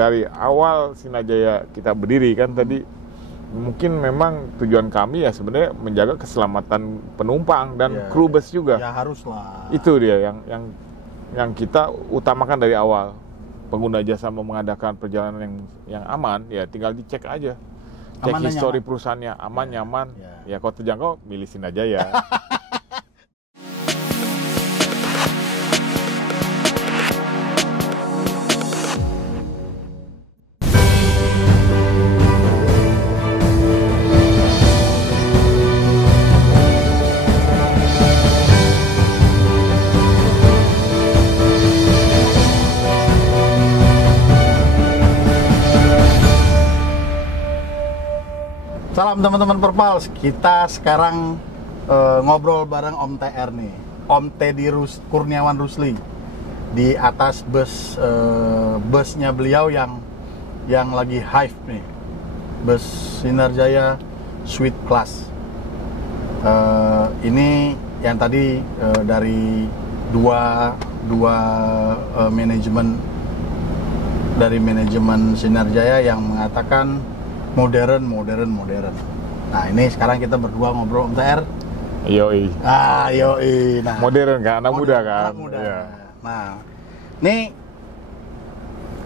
dari awal Sinarjaya kita berdiri kan tadi, mungkin memang tujuan kami ya sebenarnya menjaga keselamatan penumpang dan kru bus juga. Ya haruslah. Itu dia yang kita utamakan dari awal. Pengguna jasa mau mengadakan perjalanan yang aman, ya tinggal dicek aja. Cek Aman dan histori nyaman. perusahaannya, aman, nyaman. Ya kalau terjangkau, milih Sinarjaya. Salam teman-teman Perpals, kita sekarang ngobrol bareng Om TR nih, Om Teddy Kurniawan Rusli di atas busnya beliau yang lagi hype nih, bus Sinarjaya Suite Class. Ini yang tadi dari dua manajemen dari manajemen Sinarjaya yang mengatakan modern. Nah ini sekarang kita berdua ngobrol Om TR. Yoi. Yoi. Nah, modern kan, anak muda kan. Anak muda. Ya. Nah, nih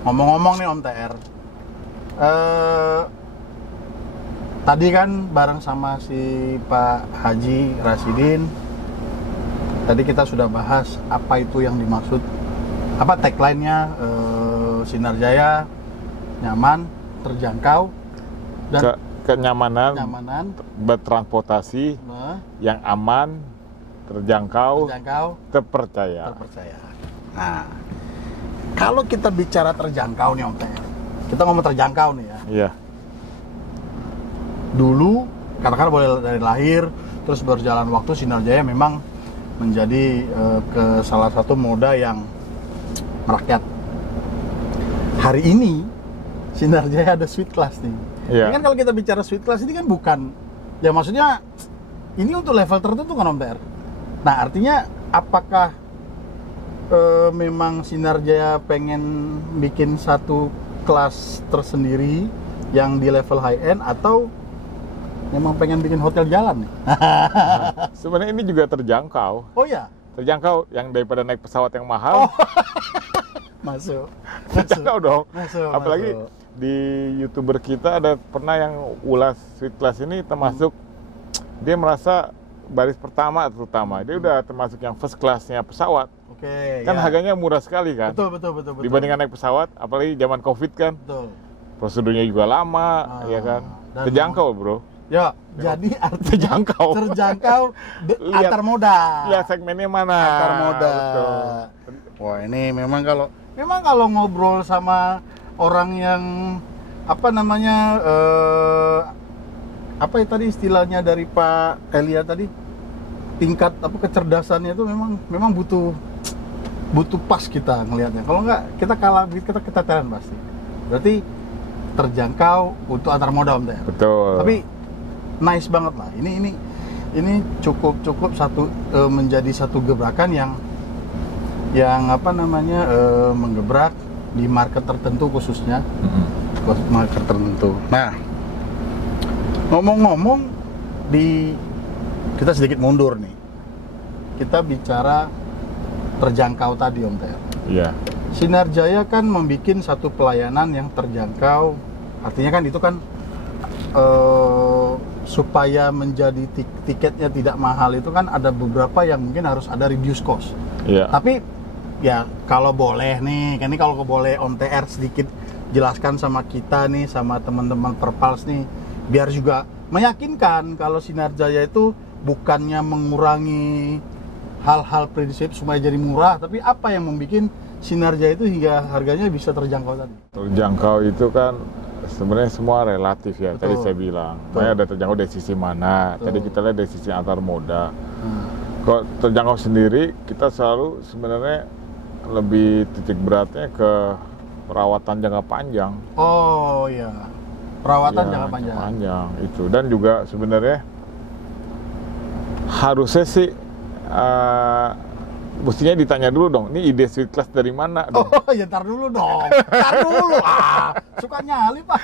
ngomong-ngomong nih Om TR, tadi kan bareng sama si Pak Haji Rasidin, tadi kita sudah bahas apa itu yang dimaksud, apa tagline-nya, Sinarjaya nyaman, terjangkau, dan kenyamanan bertransportasi yang aman, terjangkau, terpercaya. Nah, kalau kita bicara terjangkau nih Om TR, kita ngomong terjangkau nih ya. Iya. Dulu, karena boleh dari lahir, terus berjalan waktu Sinarjaya memang menjadi salah satu moda yang merakyat. Hari ini Sinarjaya ada Suite Class nih. Iya. Ini kan kalau kita bicara Suite Class ini kan bukan, ya maksudnya ini untuk level tertentu kan Om TR. Nah artinya apakah memang Sinarjaya pengen bikin satu kelas tersendiri yang di level high end, atau memang pengen bikin hotel jalan nih? Nah, sebenarnya ini juga terjangkau. Oh ya? Terjangkau, yang daripada naik pesawat yang mahal. Masuk. Terjangkau dong. masuk. Apalagi di YouTuber kita ada pernah yang ulas Suite Class ini, termasuk dia merasa baris pertama terutama. Dia udah termasuk yang first class-nya pesawat. Oke. Kan harganya murah sekali kan? Betul. Dibandingkan naik pesawat, apalagi zaman Covid kan. Betul. Prosedurnya juga lama, ya kan? Terjangkau, bro. Ya, jadi artinya terjangkau antar moda. Lihat segmennya mana. Antar moda. Betul. Wah, ini memang kalau ngobrol sama orang yang apa namanya, apa ya tadi istilahnya dari Pak Elia tadi, tingkat apa kecerdasannya itu memang butuh pas kita ngelihatnya. Kalau nggak kita keteteran pasti. Berarti terjangkau untuk antar moda Om TR. Betul. Tapi nice banget lah. Ini cukup menjadi satu gebrakan yang apa namanya, menggebrak di market tertentu khususnya. Market tertentu. Nah, ngomong-ngomong, kita sedikit mundur nih. Kita bicara terjangkau tadi Om TR. Iya. Sinarjaya kan membuat satu pelayanan yang terjangkau. Artinya kan itu kan supaya menjadi tiketnya tidak mahal itu kan ada beberapa yang mungkin harus ada reduce cost. Iya. Tapi ya kalau boleh nih, kan ini kalau boleh Om TR sedikit jelaskan sama kita nih, sama teman-teman Perpals nih, biar juga meyakinkan kalau Sinarjaya itu bukannya mengurangi hal-hal prinsip supaya jadi murah, tapi apa yang membuat Sinarjaya itu hingga harganya bisa terjangkau tadi? Terjangkau itu kan sebenarnya semua relatif ya. Betul. Tadi saya bilang, makanya ada terjangkau dari sisi mana. Betul. Tadi kita lihat dari sisi antar moda. Kalau terjangkau sendiri, kita selalu sebenarnya lebih titik beratnya ke perawatan jangka panjang. Oh iya, perawatan Ya, jangka panjang. itu. Dan juga sebenarnya harusnya sih mestinya ditanya dulu dong, ini ide Sweet Class dari mana dong? Oh ya, ntar dulu dong. Ntar dulu. Suka nyali, Pak.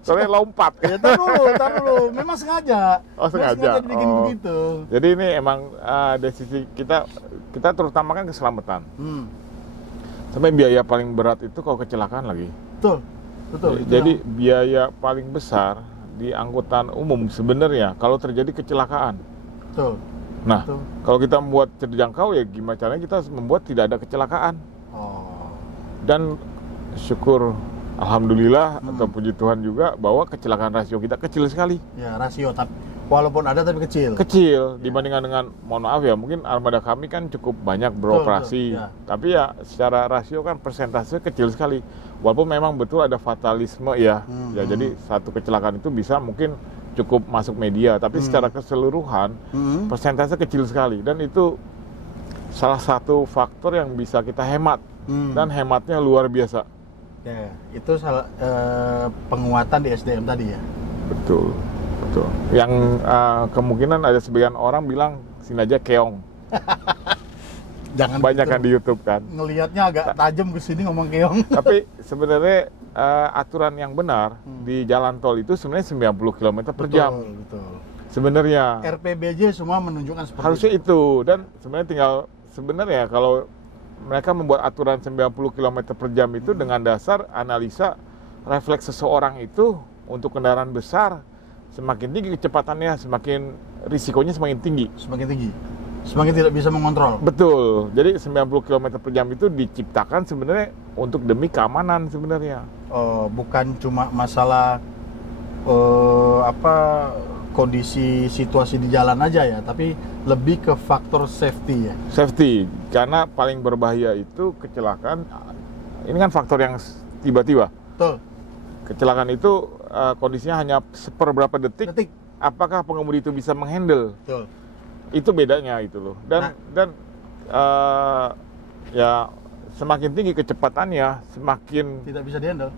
Soalnya lompat. Ya, ntar dulu. Memang sengaja. Oh, sengaja. Dibikin begitu. Jadi ini emang dari sisi kita terutama kan keselamatan. Sampai biaya paling berat itu kalau kecelakaan lagi. Betul. Jadi biaya paling besar di angkutan umum sebenarnya kalau terjadi kecelakaan. Betul. Nah, kalau kita membuat terjangkau ya gimana caranya kita membuat tidak ada kecelakaan. Dan syukur alhamdulillah atau puji Tuhan juga bahwa kecelakaan rasio kita kecil sekali. Ya, rasio tapi walaupun ada tapi kecil. Kecil dibandingkan dengan, mohon maaf ya, mungkin armada kami kan cukup banyak beroperasi. Betul. Tapi ya secara rasio kan persentase kecil sekali. Walaupun memang betul ada fatalisme ya. Ya jadi satu kecelakaan itu bisa mungkin cukup masuk media, tapi secara keseluruhan persentase kecil sekali, dan itu salah satu faktor yang bisa kita hemat dan hematnya luar biasa. Ya, itu salah penguatan di SDM tadi ya. Betul. Yang kemungkinan ada sebagian orang bilang Sinaja keong. Jangan banyak gitu. Kan di YouTube kan. Ngelihatnya agak tajam ke sini ngomong keong. Tapi sebenarnya aturan yang benar di jalan tol itu sebenarnya 90 km per jam. Betul. Sebenarnya RPBJ semua menunjukkan seperti harusnya itu. Dan sebenarnya kalau mereka membuat aturan 90 km per jam itu dengan dasar analisa refleks seseorang itu untuk kendaraan besar, semakin tinggi kecepatannya, semakin risikonya semakin tinggi. Semakin tidak bisa mengontrol. Betul. Jadi 90 km per jam itu diciptakan sebenarnya untuk demi keamanan sebenarnya. Bukan cuma masalah kondisi situasi di jalan aja ya, tapi lebih ke faktor safety ya. Safety, karena paling berbahaya itu kecelakaan. Ini kan faktor yang tiba-tiba. Betul. Kecelakaan itu kondisinya hanya seberapa detik. Apakah pengemudi itu bisa menghandle? Betul. Itu bedanya itu loh. Dan ya semakin tinggi kecepatannya, semakin tidak bisa dihandle.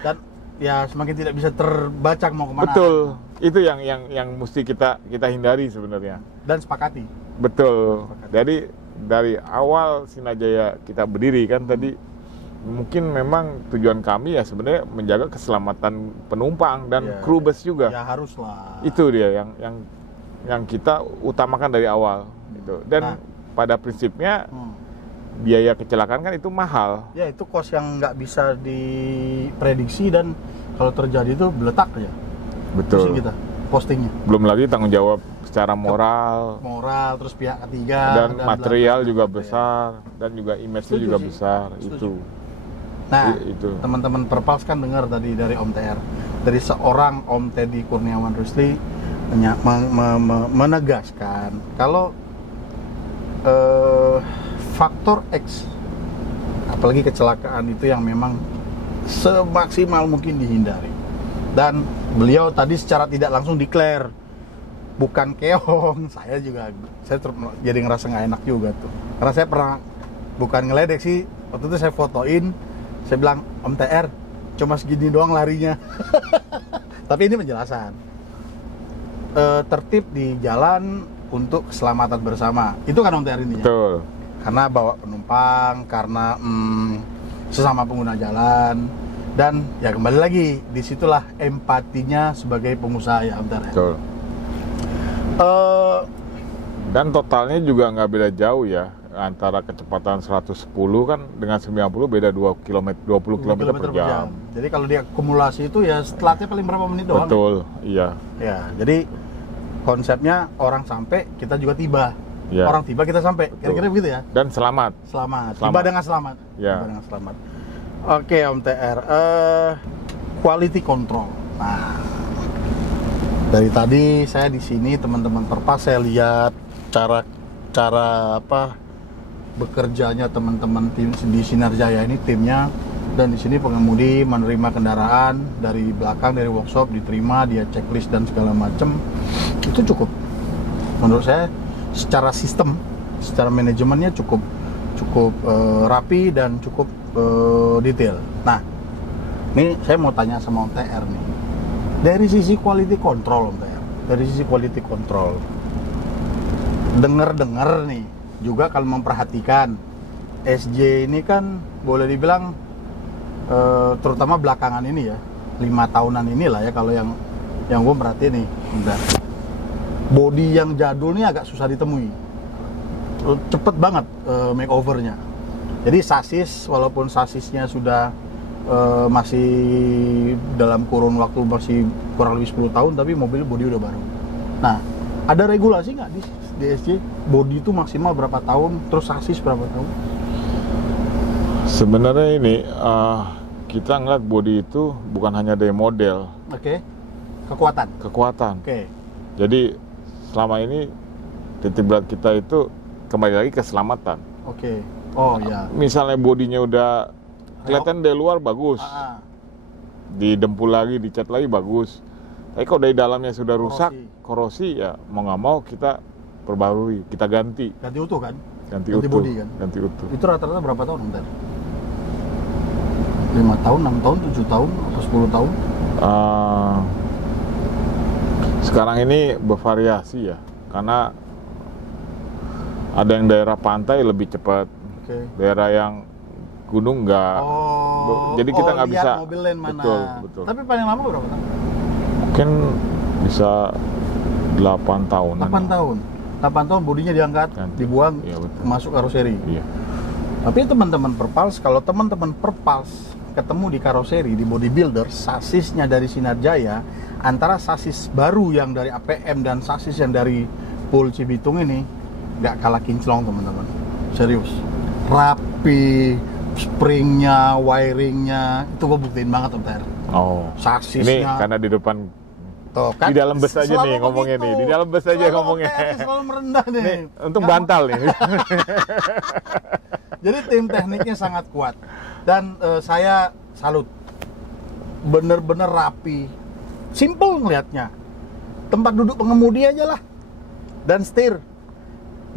Dan ya semakin tidak bisa terbaca mau kemana. Betul. Itu yang mesti kita hindari sebenarnya. Dan sepakati. Betul. Jadi dari awal Sinajaya kita berdiri kan tadi, mungkin memang tujuan kami ya sebenarnya menjaga keselamatan penumpang dan kru bus juga. Ya haruslah. Itu dia yang kita utamakan dari awal gitu. Dan pada prinsipnya biaya kecelakaan kan itu mahal. Ya itu cost yang nggak bisa diprediksi, dan kalau terjadi itu beletak ya. Betul. Pusing kita postingnya. Belum lagi tanggung jawab secara moral, terus pihak ketiga dan material juga besar, dan juga image-nya juga besar. Itu. Nah, teman-teman Perpals kan dengar tadi dari Om TR, dari seorang Om Teddy Kurniawan Rusli menegaskan kalau faktor X, apalagi kecelakaan itu yang memang semaksimal mungkin dihindari. Dan beliau tadi secara tidak langsung declare bukan keong. Saya jadi ngerasa nggak enak juga tuh, karena saya pernah bukan ngeledek sih, waktu itu saya fotoin, saya bilang Om TR cuma segini doang larinya. Tapi ini penjelasan tertib di jalan untuk keselamatan bersama, itu kan Om TR ini ya. Betul. Karena bawa penumpang, karena sesama pengguna jalan, dan ya kembali lagi disitulah empatinya sebagai pengusaha ya Om TR. Betul. Dan totalnya juga nggak beda jauh ya, antara kecepatan 110 kan dengan 90 beda 20 km per jam. Jadi kalau diakumulasi itu ya setelahnya paling berapa menit doang. Betul, iya. Ya, jadi konsepnya orang sampai, kita juga tiba. Ya. Orang tiba, kita sampai. Kira-kira begitu ya? Dan selamat. Tiba dengan selamat. Ya. Tiba dengan selamat. Oke, Om TR. Quality control. Nah, dari tadi saya di sini, teman-teman Perpals, saya lihat cara bekerjanya teman-teman tim di Sinarjaya ini, timnya. Dan di sini pengemudi menerima kendaraan dari belakang, dari workshop, diterima, dia checklist dan segala macam. Itu cukup, menurut saya, secara sistem, secara manajemennya cukup rapi dan cukup detail. Nah, ini saya mau tanya sama Om TR nih, dari sisi quality control, Om TR, dari sisi quality control, dengar nih juga kalau memperhatikan SJ ini kan boleh dibilang terutama belakangan ini ya 5 tahunan inilah ya kalau yang gue merhatiin nih bentar. Body yang jadul nih agak susah ditemui, cepet banget makeovernya. Jadi sasis walaupun sasisnya sudah masih dalam kurun waktu masih kurang lebih 10 tahun tapi mobil body udah baru. Nah, ada regulasi nggak di DSJ? Body itu maksimal berapa tahun, terus sasis berapa tahun? Sebenarnya ini kita ngeliat body itu bukan hanya dari model. Oke. Kekuatan. Oke. Jadi selama ini titik berat kita itu kembali lagi ke keselamatan. Oke. Oh iya. Misalnya bodinya udah kelihatan dari luar bagus, didempul lagi, dicat lagi bagus. Tapi kalau dari dalamnya sudah rusak, korosi ya mau nggak mau kita perbarui, kita ganti. Ganti utuh kan? Ganti utuh. Bodi kan? Ganti utuh. Itu rata-rata berapa tahun bentar? 5 tahun, 6 tahun, 7 tahun, atau 10 tahun? Sekarang ini bervariasi ya, karena ada yang daerah pantai lebih cepat, daerah yang gunung nggak. Jadi kita nggak bisa. Mobil lain mana? Betul. Tapi paling lama berapa tahun? Mungkin bisa 8 tahun. 8 tahun bodinya diangkat, dibuang, masuk karoseri. Iya. Tapi teman-teman Perpals, kalau teman-teman Perpals ketemu di karoseri, di bodybuilder, sasisnya dari Sinar Jaya, antara sasis baru yang dari APM dan sasis yang dari Pool Cibitung ini nggak kalah kinclong teman-teman. Serius. Rapi, springnya, wiringnya, itu gue buktiin banget Om Ter. Sasisnya. Ini karena di depan. Tuh, kan? Di dalam bus aja nih ngomongnya nih. Di dalam bus aja ngomongnya. Selalu merendah nih. Untuk bantal nih. Jadi tim tekniknya sangat kuat. Dan saya salut. Bener-bener rapi. Simple ngelihatnya. Tempat duduk pengemudi aja lah. Dan setir.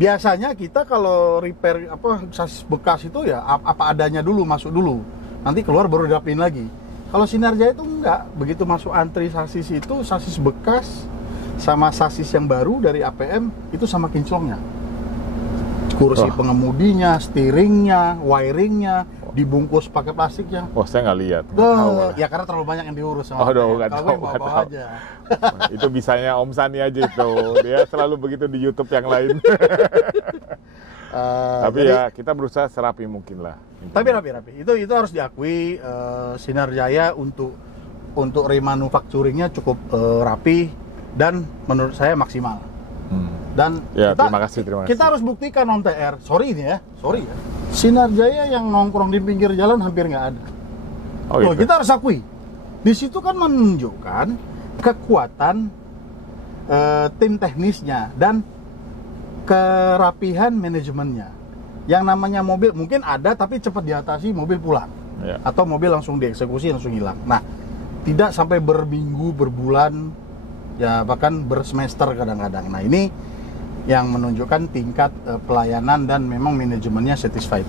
Biasanya kita kalau repair sasis bekas itu ya apa adanya dulu, masuk dulu. Nanti keluar baru dirapiin lagi. Kalau Sinar Jaya itu enggak. Begitu masuk antri sasis itu, sasis bekas sama sasis yang baru dari APM itu sama kinclongnya. Kursi pengemudinya, steeringnya, wiringnya, dibungkus pakai plastiknya. Saya nggak lihat. Ya karena terlalu banyak yang diurus sama nggak tahu aja. Itu bisanya Om Sani aja itu. Dia selalu begitu di YouTube yang lain. Tapi ya kita berusaha serapi mungkin lah. Tapi rapi. Itu harus diakui, Sinar Jaya untuk remanufacturingnya cukup rapi dan menurut saya maksimal. Dan ya, terima kasih. Kita harus buktikan Om TR. Sorry ya. Sinar Jaya yang nongkrong di pinggir jalan hampir nggak ada. Gitu. Kita harus akui. Di situ kan menunjukkan kekuatan tim teknisnya dan kerapihan manajemennya. Yang namanya mobil mungkin ada tapi cepat diatasi, mobil pulang. Atau mobil langsung dieksekusi, langsung hilang. Nah, tidak sampai berminggu, berbulan, ya bahkan bersemester kadang-kadang. Nah, ini yang menunjukkan tingkat pelayanan dan memang manajemennya satisfied.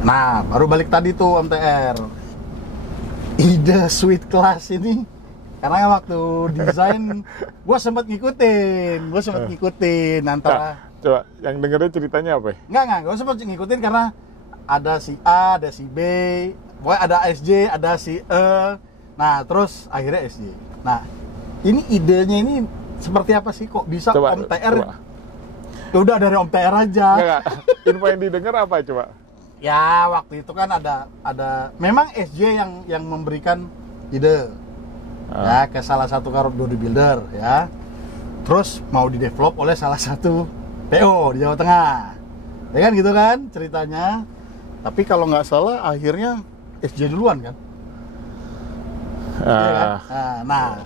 Nah, baru balik tadi tuh Om TR. Ide Sweet Class ini karena waktu desain gue sempat ngikutin antara coba yang dengerin ceritanya apa ya? Enggak, gue sempat ngikutin karena ada si A, ada si B, pokoknya ada SJ, ada si E. Nah, terus akhirnya SJ. Nah, ini idenya ini seperti apa sih kok bisa Om TR? Udah dari Om TR aja. Enggak. Info yang didengar apa coba? Ya, waktu itu kan ada memang SJ yang memberikan ide. Ya, ke salah satu bodybuilder ya. Terus mau di-develop oleh salah satu PO di Jawa Tengah. Ya kan gitu kan ceritanya. Tapi kalau nggak salah akhirnya SJ duluan kan? Ya kan? Nah,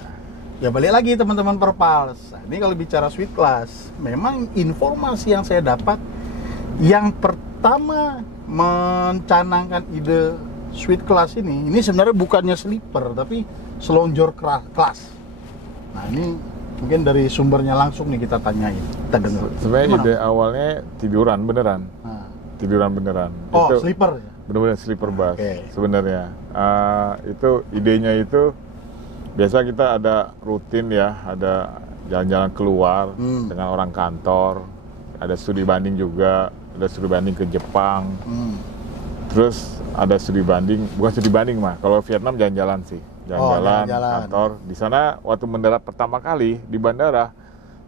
ya balik lagi teman-teman Perpals. Nah, ini kalau bicara Sweet Class, memang informasi yang saya dapat yang pertama mencanangkan ide Sweet Class ini sebenarnya bukannya sleeper tapi selonjor kelas. Nah, ini mungkin dari sumbernya langsung nih kita tanyain, kita dengar. Sebenarnya ide awalnya tiduran beneran. Tiduran beneran. Itu sleeper ya? Bener-bener sleeper bus sebenarnya. Itu idenya itu biasa kita ada rutin ya, ada jalan-jalan keluar dengan orang kantor, ada studi banding juga, ada studi banding ke Jepang. Terus ada studi banding, bukan studi banding mah, kalau Vietnam jalan-jalan sih. Jalan-jalan, kantor. Di sana waktu mendarat pertama kali di bandara,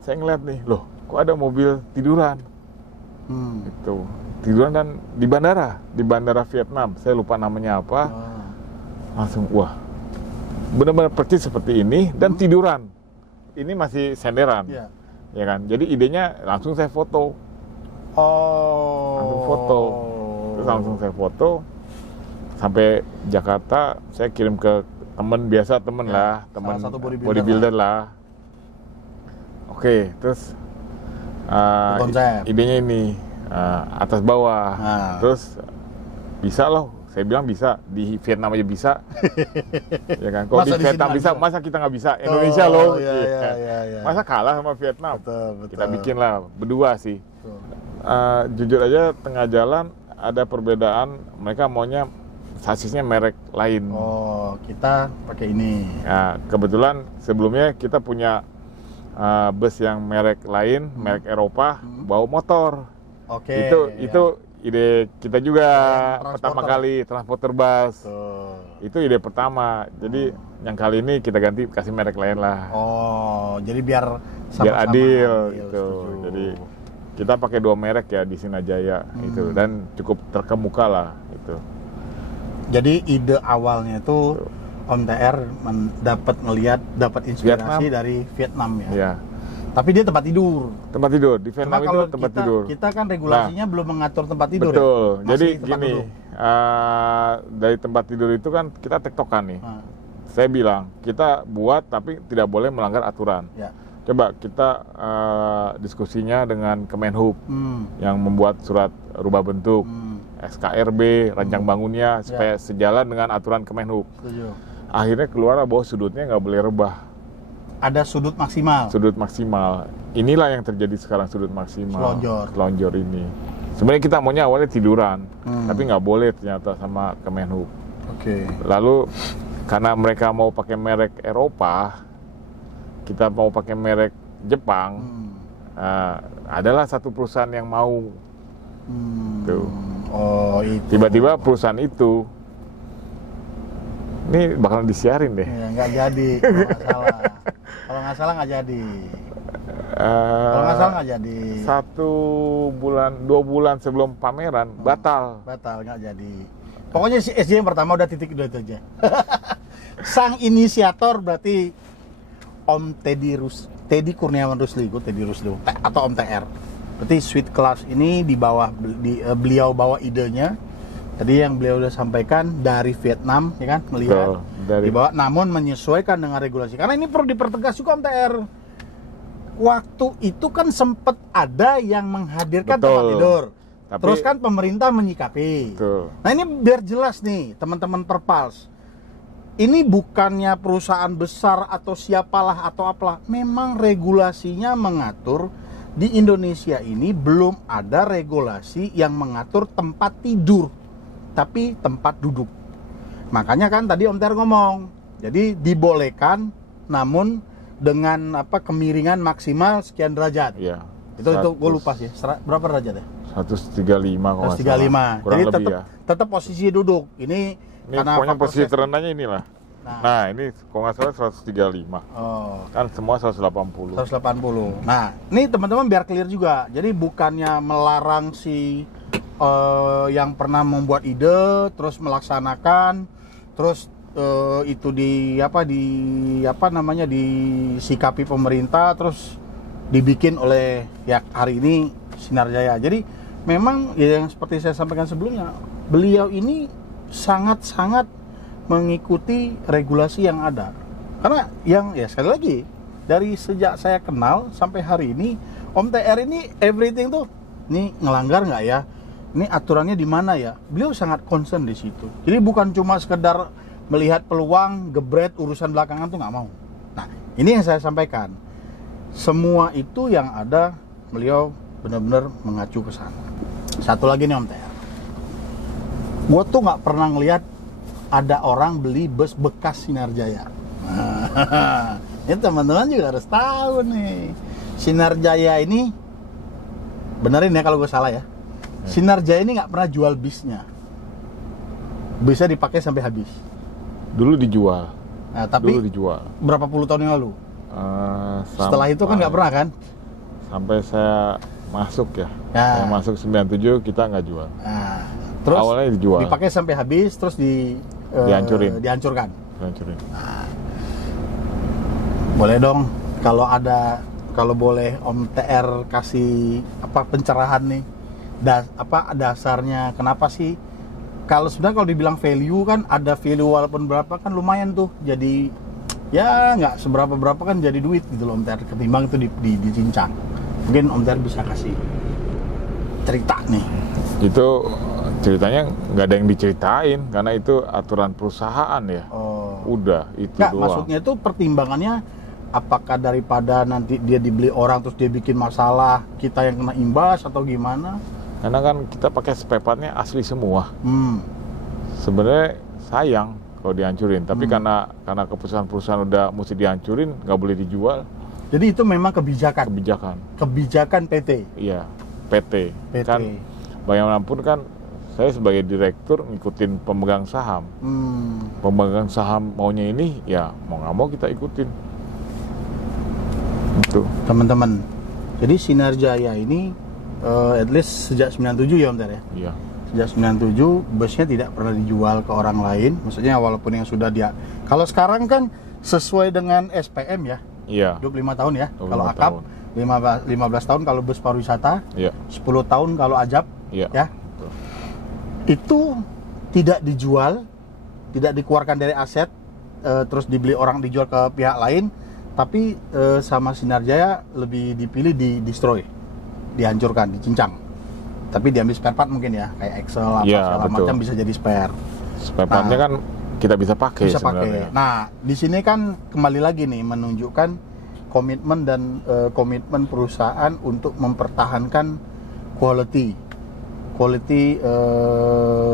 saya ngeliat nih, loh kok ada mobil tiduran? Itu tiduran dan di bandara Vietnam. Saya lupa namanya apa. Langsung, wah, benar-benar persis seperti ini dan tiduran. Ini masih senderan, ya kan? Jadi idenya langsung saya foto. Langsung saya foto sampai Jakarta. Saya kirim ke temen lah, temen bodybuilder lah. Oke, terus idenya ini atas bawah. Terus bisa loh, saya bilang bisa, di Vietnam aja bisa. Ya kan, kalau di Vietnam bisa, masa kita nggak bisa? Indonesia loh. Iya. Masa kalah sama Vietnam? Betul. Kita bikin lah berdua sih. Jujur aja tengah jalan ada perbedaan, mereka maunya sasisnya merek lain. Kita pakai ini. Ya, kebetulan sebelumnya kita punya bus yang merek lain, merek Eropa, bawa motor. Itu ide kita juga pertama kali, transporter bus. Itu ide pertama. Jadi yang kali ini kita ganti kasih merek lain lah. Jadi biar sama-sama adil gitu. Jadi kita pakai 2 merek ya di Sinarjaya itu, dan cukup terkemuka lah itu. Jadi ide awalnya itu Om TR dapat inspirasi dari Vietnam ya. Iya. Tapi dia tempat tidur. Tempat tidur di Vietnam itu tempat tidur. Kita kan regulasinya belum mengatur tempat tidur. Betul. Ya? Jadi gini, dari tempat tidur itu kan kita tektokan nih. Saya bilang kita buat tapi tidak boleh melanggar aturan. Ya. Coba kita diskusinya dengan Kemenhub yang membuat surat rubah bentuk, SKRB, rancang bangunnya supaya sejalan dengan aturan Kemenhub. Akhirnya keluar bahwa sudutnya nggak boleh rebah. Ada sudut maksimal. Sudut maksimal. Inilah yang terjadi sekarang, sudut maksimal. Selonjor ini. Sebenarnya kita maunya awalnya tiduran, tapi nggak boleh ternyata sama Kemenhub. Lalu karena mereka mau pakai merek Eropa, kita mau pakai merek Jepang, adalah satu perusahaan yang mau. Tuh. Tiba-tiba perusahaan itu, ini bakalan disiarin deh. Ya, nggak jadi kalau nggak salah nggak jadi. Kalau nggak salah nggak jadi. 2 bulan sebelum pameran batal nggak jadi. Pokoknya si SJ yang pertama udah titik itu aja. Sang inisiator berarti Om Teddy Kurniawan Rusli atau Om TR. Berarti Sweet Class ini beliau bawa idenya. Tadi yang beliau udah sampaikan dari Vietnam, ya kan, melihat dibawa, namun menyesuaikan dengan regulasi. Karena ini perlu dipertegas juga Om TR. Waktu itu kan sempat ada yang menghadirkan tempat tidur. Terus kan pemerintah menyikapi. Nah ini biar jelas nih teman-teman Perpals. Ini bukannya perusahaan besar atau siapalah atau apalah. Memang regulasinya mengatur di Indonesia ini belum ada regulasi yang mengatur tempat tidur, tapi tempat duduk. Makanya kan tadi Om TR ngomong, jadi dibolehkan namun dengan kemiringan maksimal sekian derajat. Iya. Itu gue lupa sih. Berapa derajat ya? 135. 135. Jadi tetap posisi duduk. Ini karena pokoknya posisi terendahnya inilah. Nah, ini kalau nggak salah 135. Kan semua 180. Nah, ini teman-teman biar clear juga. Jadi bukannya melarang si yang pernah membuat ide terus melaksanakan, terus itu disikapi pemerintah, terus dibikin oleh ya hari ini Sinarjaya. Jadi memang ya yang seperti saya sampaikan sebelumnya, beliau ini sangat-sangat mengikuti regulasi yang ada. Karena yang ya sekali lagi dari sejak saya kenal sampai hari ini, Om TR ini everything tuh, ini ngelanggar nggak ya? Ini aturannya di mana ya? Beliau sangat concern di situ. Jadi bukan cuma sekedar melihat peluang, gebret urusan belakangan tuh nggak mau. Nah, ini yang saya sampaikan. Semua itu yang ada, beliau benar-benar mengacu ke sana. Satu lagi nih Om TR. Gue tuh nggak pernah ngelihat ada orang beli bus bekas Sinarjaya. Ini teman-teman juga harus tahu nih. Sinarjaya ini benerin ya kalau gue salah ya. Sinarjaya ini nggak pernah jual bisnya, bisa dipakai sampai habis. Dulu dijual. Nah, tapi Dulu dijual. berapa puluh tahun yang lalu? Setelah itu kan nggak pernah kan? Sampai saya masuk ya. Ya. Saya masuk 97 kita nggak jual. Nah, terus awalnya dijual. dipakai sampai habis, terus Dihancurin. dihancurkan. Dihancurin. Boleh dong kalau boleh Om TR kasih apa pencerahan nih, dasarnya kenapa sih, kalau dibilang value kan ada value walaupun berapa kan lumayan tuh, jadi ya nggak seberapa kan jadi duit gitu loh Om TR, ketimbang itu dicincang. Mungkin Om TR bisa kasih cerita nih. Itu ceritanya nggak ada yang diceritain karena itu aturan perusahaan ya. Udah itu nggak, doang. maksudnya itu pertimbangannya apakah daripada nanti dia dibeli orang terus dia bikin masalah, kita yang kena imbas atau gimana? Karena kan kita pakai spare partnya asli semua. Sebenarnya sayang kalau dihancurin, tapi karena keputusan perusahaan udah mesti dihancurin, nggak boleh dijual. Jadi itu memang kebijakan PT. Iya, PT. Kan bagaimanapun kan saya sebagai direktur ngikutin pemegang saham. Pemegang saham maunya ini, ya mau nggak mau kita ikutin. Itu. Teman-teman, jadi Sinarjaya ini at least sejak 97 ya Om Ter ya? Iya. Sejak 97 busnya tidak pernah dijual ke orang lain. Maksudnya walaupun yang sudah dia, kalau sekarang kan sesuai dengan SPM ya. Iya. 25 tahun ya. 25 kalau AKAP 15 tahun kalau bus pariwisata. Iya. 10 tahun kalau AJAP. Iya. Ya. Itu tidak dijual, tidak dikeluarkan dari aset, terus dibeli orang, dijual ke pihak lain, tapi sama Sinarjaya lebih dipilih destroy, dihancurkan, dicincang. Tapi diambil spare part mungkin ya, kayak Excel apa segala macam bisa jadi spare. Spare partnya kan kita bisa pakai. Bisa pakai. Nah, di sini kan kembali lagi nih menunjukkan komitmen dan komitmen perusahaan untuk mempertahankan quality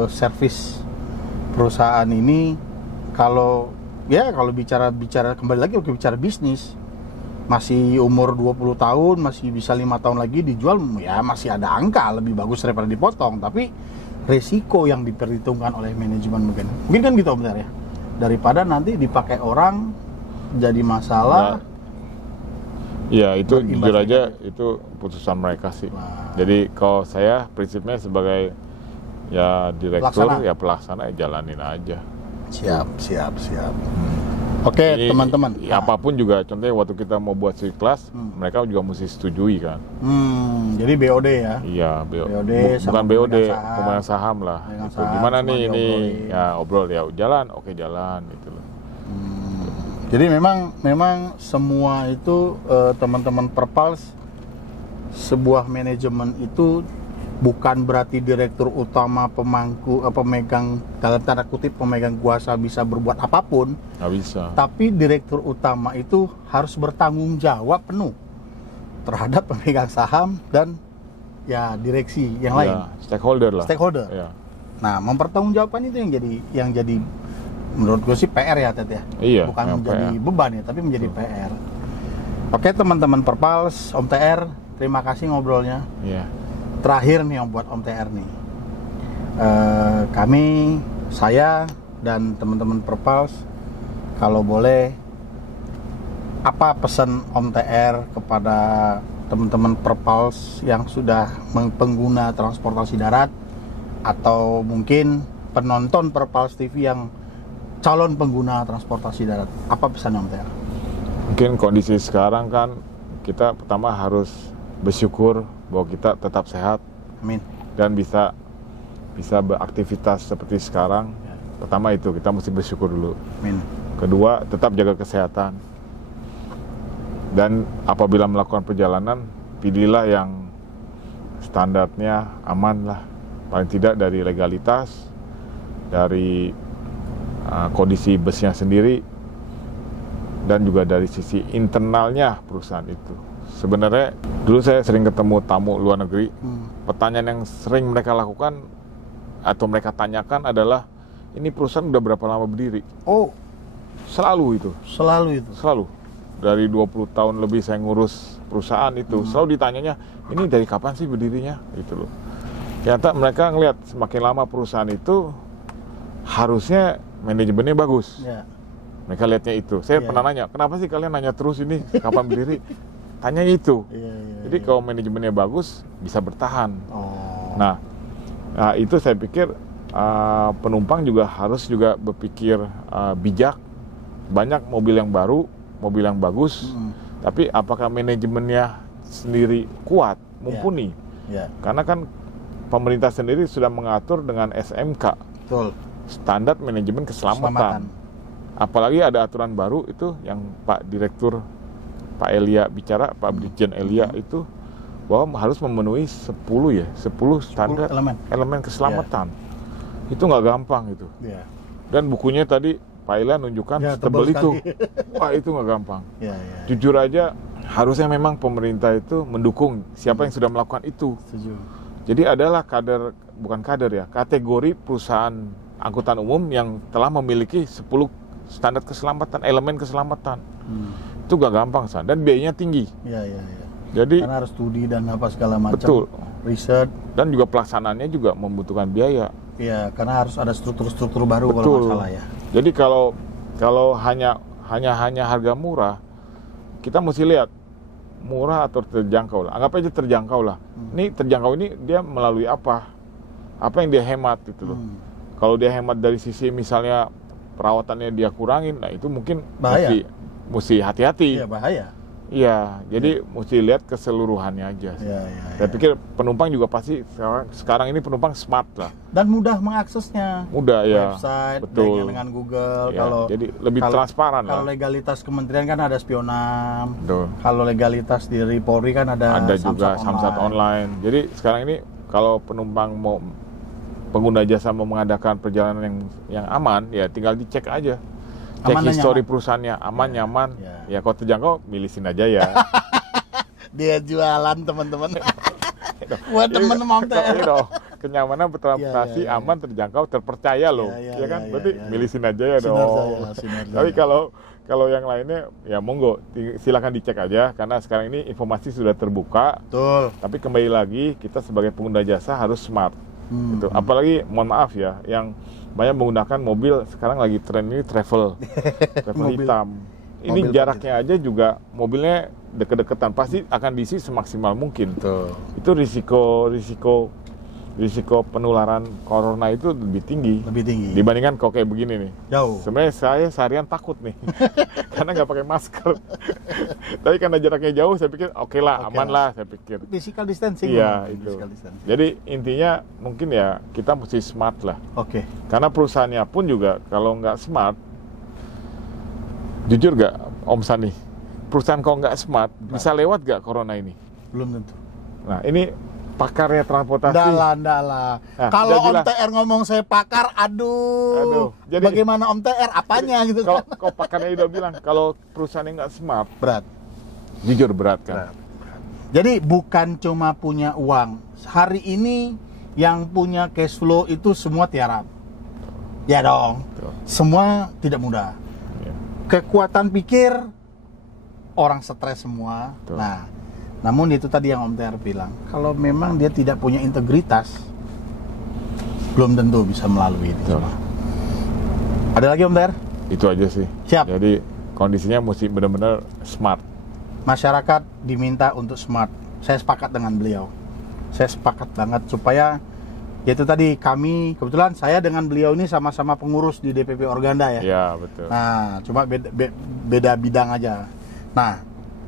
service perusahaan ini. Kalau bicara kembali lagi bicara bisnis, masih umur 20 tahun, masih bisa 5 tahun lagi dijual, ya masih ada angka lebih bagus daripada dipotong. Tapi resiko yang diperhitungkan oleh manajemen mungkin kan gitu Om Ter ya, daripada nanti dipakai orang jadi masalah. Ya itu jujur aja itu putusan mereka sih. Jadi kalau saya prinsipnya sebagai ya direktur, pelaksana ya jalanin aja. Siap. Oke, teman-teman. Apapun juga, contohnya waktu kita mau buat street class, mereka juga mesti setujui kan. Jadi BOD ya? Iya, BOD bukan BOD, pemegang saham lah. Gitu. Gimana nih ini? Ya obrol ya, jalan, oke jalan gitu loh. Jadi memang semua itu teman-teman Perpals, sebuah manajemen itu bukan berarti direktur utama pemegang dalam tanda kutip pemegang kuasa bisa berbuat apapun. Nggak bisa. Tapi direktur utama itu harus bertanggung jawab penuh terhadap pemegang saham dan ya direksi yang lain. Stakeholder lah. Ya. Nah, mempertanggungjawabkan itu yang jadi menurut gue sih PR ya Ted ya. Iya. Bukan menjadi beban ya, tapi menjadi PR. Oke teman-teman Perpals, Om TR, terima kasih ngobrolnya. Iya. Terakhir nih buat Om TR nih, saya dan teman-teman Perpals, kalau boleh apa pesan Om TR kepada teman-teman Perpals yang sudah pengguna transportasi darat atau mungkin penonton Perpals TV yang calon pengguna transportasi darat, apa pesan Om TR? Mungkin kondisi sekarang kan kita pertama harus bersyukur bahwa kita tetap sehat. Amin. Dan bisa beraktivitas seperti sekarang. Pertama itu kita mesti bersyukur dulu. Amin. Kedua, tetap jaga kesehatan. Dan apabila melakukan perjalanan, pilihlah yang standarnya aman lah. Paling tidak dari legalitas, dari kondisi busnya sendiri, dan juga dari sisi internalnya perusahaan itu. Sebenarnya dulu saya sering ketemu tamu luar negeri. Pertanyaan yang sering mereka lakukan atau mereka tanyakan adalah, ini perusahaan udah berapa lama berdiri? Oh, selalu itu. Selalu itu. Selalu. dari 20 tahun lebih saya ngurus perusahaan itu, selalu ditanyanya, ini dari kapan sih berdirinya? Gitu loh. Ternyata mereka ngelihat semakin lama perusahaan itu harusnya manajemennya bagus. Ya. Mereka lihatnya itu. Saya pernah nanya, kenapa sih kalian nanya terus ini kapan berdiri? Tanyanya itu. Jadi kalau manajemennya bagus bisa bertahan. Nah, itu saya pikir penumpang juga harus juga berpikir bijak. Banyak mobil yang baru, mobil yang bagus, tapi apakah manajemennya sendiri kuat, mumpuni? Karena kan pemerintah sendiri sudah mengatur dengan SMK, standar manajemen keselamatan. Apalagi ada aturan baru itu yang Pak Direktur Pak Elia bicara, Pak Brigjen Elia itu bahwa harus memenuhi 10 standar elemen keselamatan. Itu nggak gampang itu. Dan bukunya tadi Pak Elia nunjukkan tebal itu. Wah, itu nggak gampang. Jujur aja harusnya memang pemerintah itu mendukung siapa yang sudah melakukan itu. Jadi adalah kategori perusahaan angkutan umum yang telah memiliki 10 standar keselamatan, elemen keselamatan. Itu gak gampang, San, dan biayanya tinggi. Jadi karena harus studi dan apa segala macam. Betul. Riset dan juga pelaksanaannya juga membutuhkan biaya. Iya, karena harus ada struktur-struktur baru kalau masalah ya. Jadi kalau hanya harga murah, kita mesti lihat murah atau terjangkau lah. Anggap aja terjangkau lah. Ini terjangkau ini dia melalui apa? Apa yang dia hemat gitu loh. Kalau dia hemat dari sisi misalnya perawatannya dia kurangin, nah itu mungkin mesti hati-hati. Iya, bahaya. Iya, jadi mesti lihat keseluruhannya aja. Saya pikir penumpang juga pasti sekarang ini penumpang smart lah. Dan mudah mengaksesnya. Mudah ya. Website, betul. dengan Google. Ya, jadi lebih transparan lah. Kalau legalitas kementerian kan ada Spionam. Betul. Kalau legalitas dari Polri kan ada juga Samsat online. Jadi sekarang ini kalau penumpang mau pengguna jasa mau mengadakan perjalanan yang aman, ya tinggal dicek aja. Cek histori perusahaannya, aman, nyaman. Ya kalau terjangkau, milisin aja ya. Dia jualan teman-teman. Buat teman MTR. Kenyamanan bertransportasi, aman, terjangkau, terpercaya loh. Ya kan? Berarti milisin aja ya dong. Tapi kalau yang lainnya, ya monggo, silakan dicek aja. Karena sekarang ini informasi sudah terbuka. Betul. Tapi kembali lagi, kita sebagai pengguna jasa harus smart. Gitu. Apalagi mohon maaf ya, yang banyak menggunakan mobil sekarang lagi tren ini travel hitam. Ini mobil jaraknya aja juga mobilnya deket-deketan, pasti akan diisi semaksimal mungkin. Itu risiko penularan corona itu lebih tinggi dibandingkan kalau kayak begini nih. Jauh. Sebenarnya saya seharian takut nih karena nggak pakai masker. Tapi karena jaraknya jauh, saya pikir oke lah, aman lah, saya pikir. Physical distancing. Iya, itu. Jadi intinya mungkin ya kita mesti smart lah. Karena perusahaannya pun juga kalau nggak smart, jujur nggak Om Sani, perusahaan kalau nggak smart bisa lewat nggak corona ini? Belum tentu. Nah ini pakarnya transportasi. Nggak lah. Kalau Om TR ngomong saya pakar, aduh. Jadi, bagaimana Om TR? Apanya gitu kan? Kalau pakarnya udah bilang, kalau perusahaannya nggak smart, berat. Jujur berat kan? Berat. Jadi bukan cuma punya uang. Hari ini yang punya cash flow itu semua tiarap. Ya dong. Betul. Semua tidak mudah. Kekuatan pikir, orang stres semua. Betul. Nah, namun itu tadi yang Om TR bilang, kalau memang dia tidak punya integritas, belum tentu bisa melalui itu. Ada lagi Om TR? Itu aja sih. Siap. Jadi kondisinya mesti benar-benar smart. Masyarakat diminta untuk smart. Saya sepakat dengan beliau. Saya sepakat banget supaya yaitu tadi kami, kebetulan saya dengan beliau ini sama-sama pengurus di DPP Organda ya. Iya, betul. Nah, cuma beda bidang aja. Nah,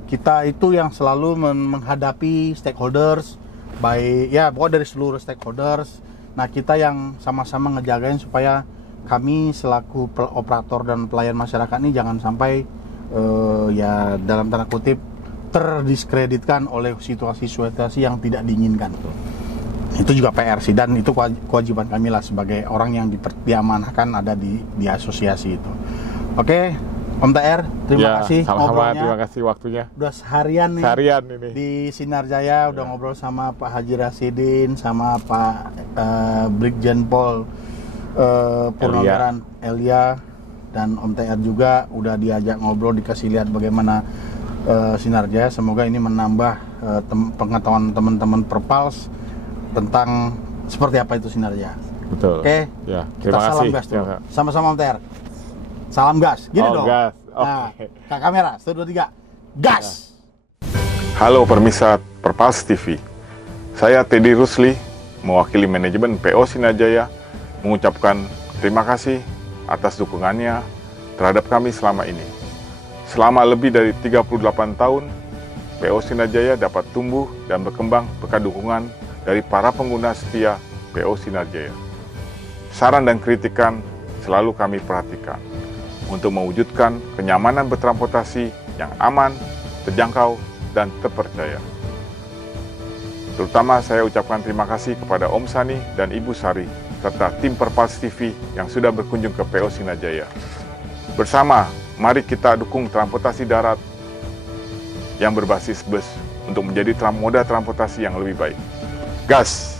kita itu yang selalu menghadapi stakeholders, baik ya pokoknya dari seluruh stakeholders. Nah, kita yang sama-sama ngejagain supaya kami selaku operator dan pelayan masyarakat ini jangan sampai ya dalam tanda kutip terdiskreditkan oleh situasi-situasi yang tidak diinginkan. Itu juga PR sih, dan itu kewajiban kami lah sebagai orang yang diamanahkan ada di asosiasi itu. Oke, Om TR, terima kasih ngobrolnya. Terima kasih waktunya. Udah seharian nih ini di Sinar Jaya, udah ngobrol sama Pak Haji Rasidin, sama Pak Brigjen Pol Purnaweran Elia. dan Om TR juga udah diajak ngobrol, dikasih lihat bagaimana Sinar Jaya. Semoga ini menambah pengetahuan teman-teman Perpals tentang seperti apa itu Sinar Jaya. Betul. Oke, Ya, kita terima salam kasih. gas dulu. Ya. Sama-sama Om TR. Salam gas, gini dong. Gas. Nah, Oke. ke kamera, 1, 2, 3, gas! Halo pemirsa Perpals TV. Saya Teddy Rusli, mewakili manajemen PO Sinar Jaya, mengucapkan terima kasih atas dukungannya terhadap kami selama ini. Selama lebih dari 38 tahun, PO Sinar Jaya dapat tumbuh dan berkembang berkat dukungan dari para pengguna setia PO Sinar Jaya. Saran dan kritikan selalu kami perhatikan untuk mewujudkan kenyamanan bertransportasi yang aman, terjangkau, dan terpercaya. Terutama saya ucapkan terima kasih kepada Om Sani dan Ibu Sari, serta tim Perpals TV yang sudah berkunjung ke PO Sinar Jaya. Bersama, mari kita dukung transportasi darat yang berbasis bus untuk menjadi moda transportasi yang lebih baik. Gas!